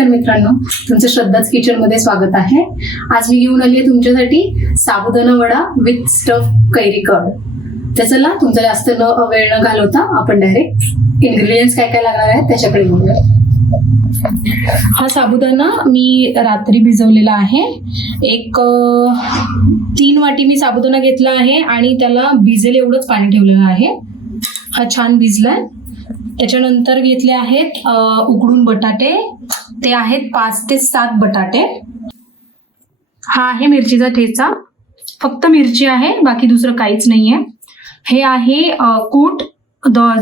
नमस्कार मित्रांनो, तुमचं श्रद्धाच किचन मध्ये स्वागत आहे. आज मी घेऊन आली आहे तुमच्यासाठी साबुदाणा वडा विथ स्टफ कैरी कर्ड. तर चला, तुमचा जास्त वेळ न घालवता आपण डायरेक्ट इन्ग्रेडियंट्स काय काय लागणार आहेत त्याच्याकडे बोलूया. हा साबुदाणा मी रात्री भिजवलेला आहे. 3 वाटी मी साबुदाणा घेतला आहे आणि त्याला भिजेल एवढंच पाणी ठेवलेलं आहे. हा छान भिजलाय. त्याच्यानंतर घेतले आहेत उकडून बटाटे. ते आहेत 5 ते 7 बटाटे. हा आहे मिरचीचा ठेचा, फक्त मिरची आहे, बाकी दुसरं काहीच नाहीये. हे आहे कूट,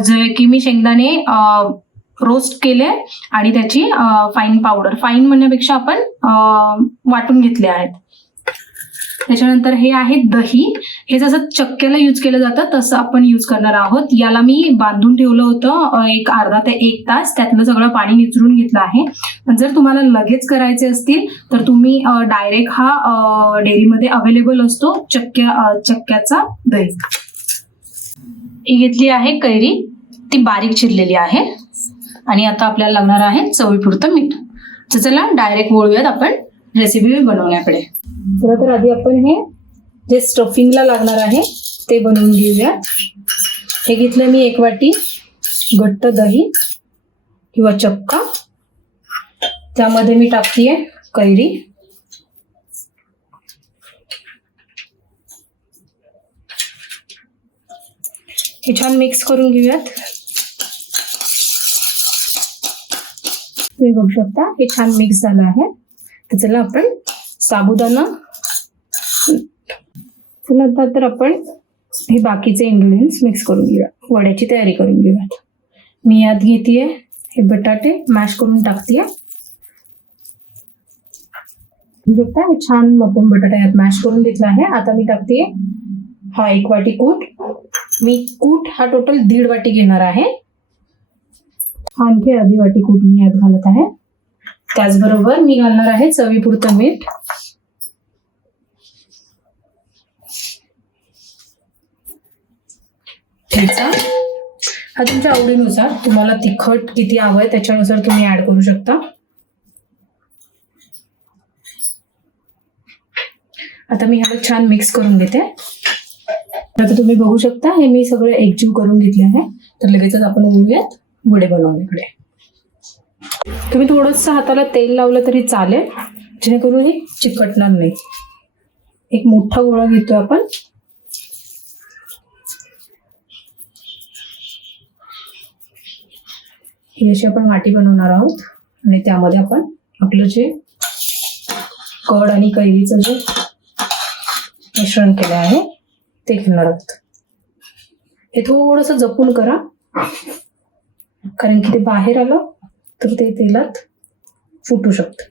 जे की मी शेंगदाणे रोस्ट केले आणि त्याची फाईन पावडर, फाईन म्हणण्यापेक्षा आपण वाटून घेतले आहेत. त्याच्यानंतर हे आहे दही. हे जसं चक्क्याला यूज केलं जातं तसं आपण यूज करणार आहोत. याला मी बांधून ठेवलं होतं एक अर्धा ते 1 तास. त्यातलं सगळं पाणी निचरून घेतलं आहे. पण जर तुम्हाला लगेच करायचे असतील तर तुम्ही डायरेक्ट हा डेअरीमध्ये अवेलेबल असतो चक्क्याचा दही. ही घेतली आहे कैरी, ती बारीक चिरलेली आहे. आणि आता आपल्याला लागणार आहे चवीपुरतं मीठ. तर चला डायरेक्ट वळूयात आपण रेसिपी बनवण्याकडे. तर आधी आपण हे जे स्टफिंगला लागणार आहे ते बनवून घेऊया. हे घेतलं मी 1 वाटी घट्ट दही किंवा चक्का. त्यामध्ये मी टाकतीये कैरी. हे छान मिक्स करून घेऊयात. तुम्ही बघू शकता हे छान मिक्स झालं आहे. तर चला आपण साबुदाणा, तर आपण हे बाकीचे इन्ग्रेडियंट्स मिक्स करून घेऊया. वड्याची तयारी करून घेऊयात. मी यात घेतेय हे बटाटे मॅश करून टाकतेय. बघता हे छान मटण बटाटा यात मॅश करून घेतला आहे. आता मी टाकतेय हा 1 वाटी कूट. मी कूट हा टोटल 1.5 वाटी घेणार आहे. आणखी अर्धी वाटी कूट मी यात घालत आहे. त्याचबरोबर मी घालणार आहे चवीपुरतं मीठ. ठेचा हा तुमच्या आवडीनुसार, तुम्हाला तिखट किती हवंय त्याच्यानुसार तुम्ही ऍड करू शकता. आता मी ह्याला छान मिक्स करून घेते. आता तुम्ही बघू शकता हे मी सगळं एकजीव करून घेतले आहे. तर लगेचच आपण वळूयात वडे बनवण्याकडे. तुम्ही थोडंसं हाताला तेल लावलं तरी चालेल, जेणेकरून हे चिकटणार नाही. एक मोठा गोळा घेतो आपण. ही अशी आपण वाटी बनवणार आहोत आणि त्यामध्ये आपण आपलं जे कड आणि कैरीचं जे मिश्रण केलं आहे ते घेणार आहोत. हे थोडंसं जपून करा, कारण की ते बाहेर आलं तर ते तेलात फुटू शकतं.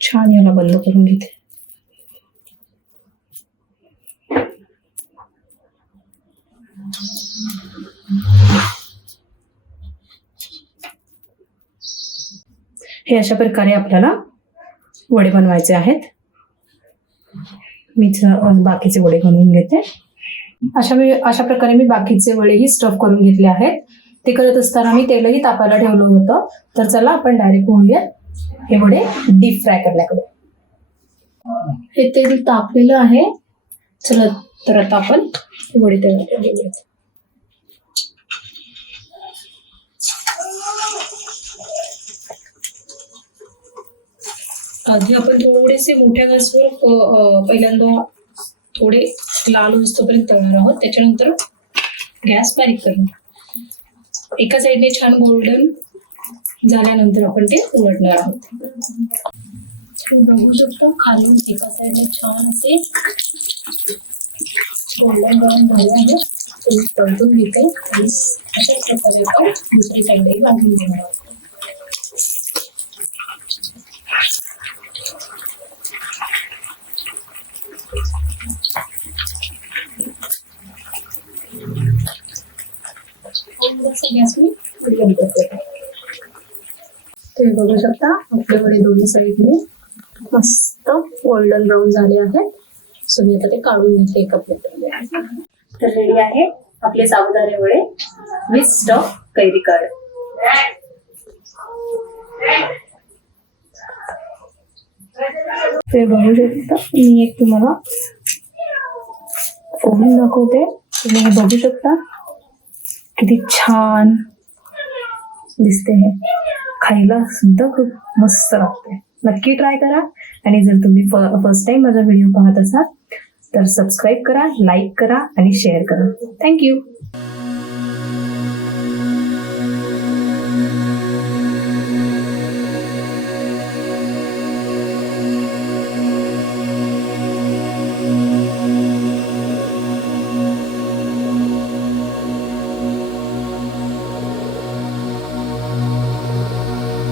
छान याला बंद करून घेते. हे अशा प्रकारे आपल्याला वडे बनवायचे आहेत. मी बाकीचे वडे बनवून घेते. अशा प्रकारे मी बाकीचे वडेही स्टफ करून घेतले आहेत. ते करत असताना मी तेलही तापायला ठेवलं होतं. तर चला आपण डायरेक्ट बोलूयात हे वडे डीप फ्राय करण्याकडे. हे तेल तापलेलं आहे. चला तर आता आपण वडे तयार करूयात. आधी आपण थोडेसे मोठ्या गॅसवर पहिल्यांदा थोडे लाल होईपर्यंत तळणार आहोत. त्याच्यानंतर गॅस बारीक करणार. एका साईडने छान गोल्डन झाल्यानंतर आपण ते उलटणार आहोत. बघू शकता खालून एका साईडने छान असे गोल्डन ब्राऊन झाले आहे. ते तळून घेते आणि अशाच प्रकारे आपण दुसरी साईडने भाजून घेणार आहोत. तुम्ही बघू शकता आपले वडे दोन्ही साईडने मस्त गोल्डन ब्राऊन झाले आहेत. मी आता ते काढून घेते एका प्लेटमध्ये. तर रेडी आहे आपले साबुदाणे वडे. विथ स्टफ कैरी कार्ड. ते बघू शकता, मी एक तुम्हाला ओव्हन दाखवते. तुम्ही हे बघू शकता किती छान दिसते. हे खायला सुद्धा खूप मस्त लागते. नक्की ट्राय करा. आणि जर तुम्ही फर्स्ट टाइम माझा व्हिडिओ पाहत असाल तर सबस्क्राईब करा, लाईक करा आणि शेअर करा. थँक्यू.